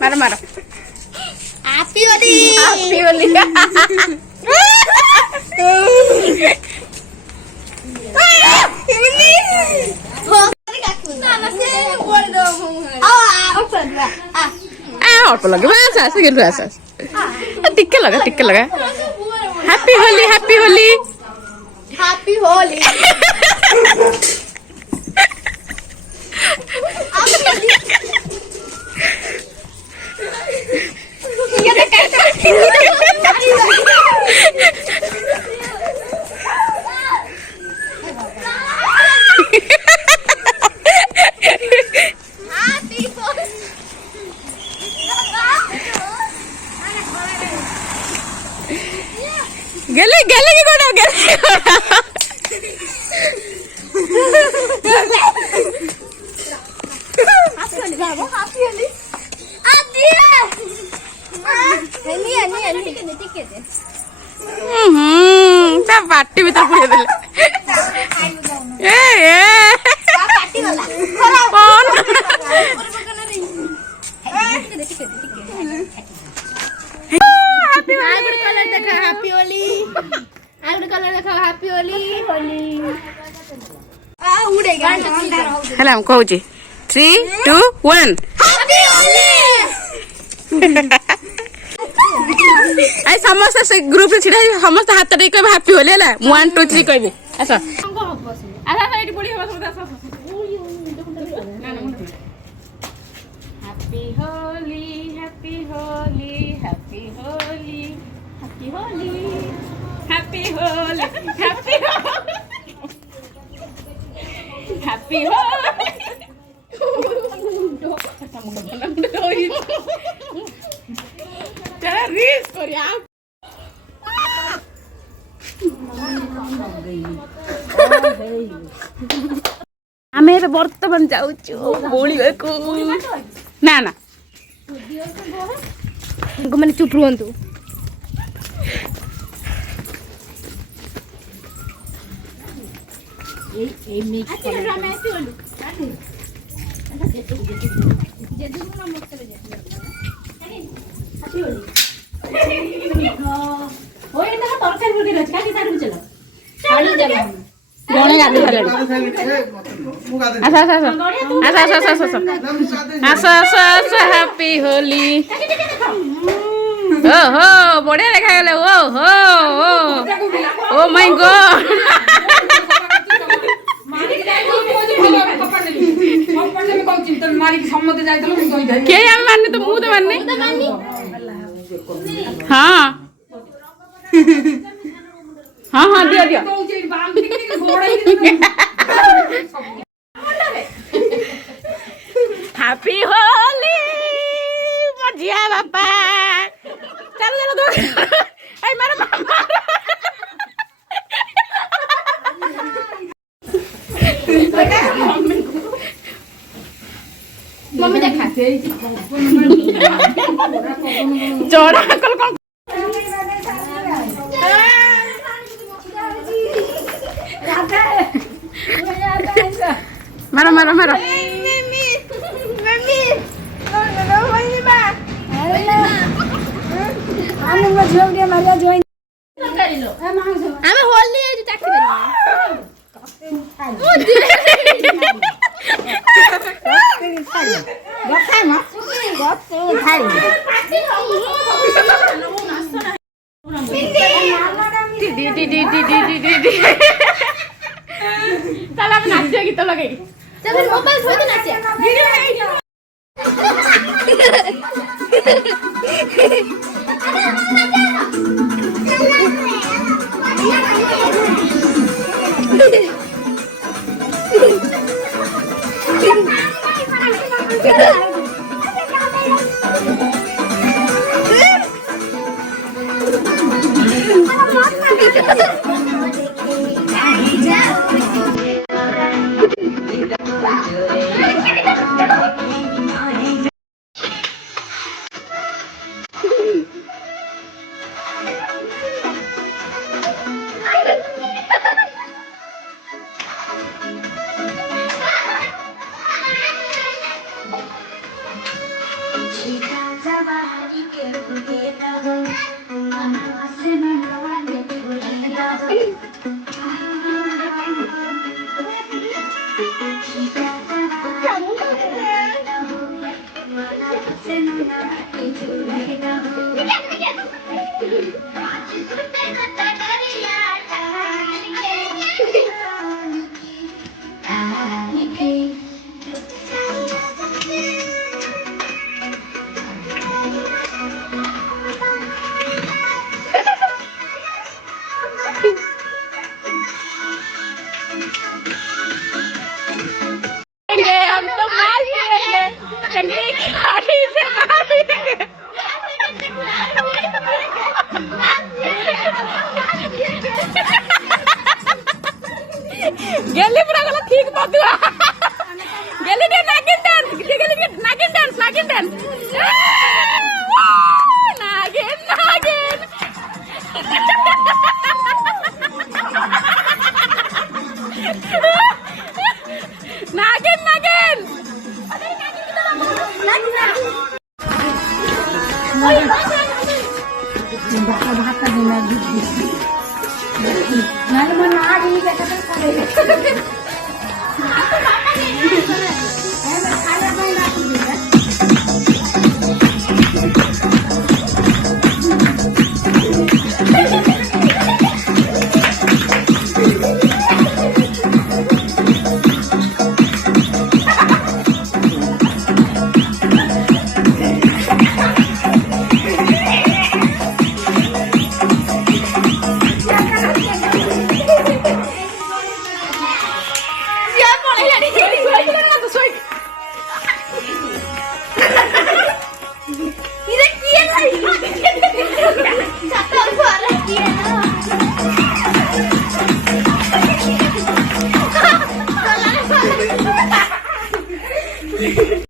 मारो मारो happy Holi happy Holi অল্প লাগে বাস আছে কিন্তু আছে টিকে লাগা happy Holi happy Holi happy Holi গেলে গেলে কি করো গেলে তা পাটি ভিতর পুড়িয়ে দিলে हैप्पी होली आउट कलर देखा हैप्पी होली होली आ उड़ेगा हेला हम कहूची 3 2 1 हैप्पी होली आई समस्त से ग्रुप रे छिडा समस्त हाथ दे कहबे हैप्पी होली हला 1 2 3 कहबे आसा आसा एटी पड़ी हम सब आसा happy Holi happy Holi happy Holi happy Holi happy Holi happy Holi चला रील्स करिया आमे ए वर्तमान जाउछु बोलिबाकू ना ना मैंने चुप रुहंतु ए मिक्स कर हम ऐसे बोलू जदी ना मत चले जा ओए ना तरकारी बोली रच काटी सारू चलो खाली जमा गणे गादी फले आसा आसा आसा आसा आसा आसा आसा आसा हैप्पी होली ओहो बढ़िया देखा गले ओहो ओ माय गॉड के हम मानने तो मुंह तो मानने हाँ हाँ हाँ दिया दिया हैप्पी होली मजिया बापा चलो चलो दो ऐ मारो मम्मी देखा चौड़ा कल कौन मारो मारो मारो हमें होल नहीं है जो चाकरी चल अब नाचिए गीत लगे चल मोबाइल छोड़ दे नाचिए हम तो मार पिएंगे चटनी की काठी से मार पिएंगे गेली पुरा गला ठीक बदुआ गेली दे नागिन डांस नागिन डांस नागिन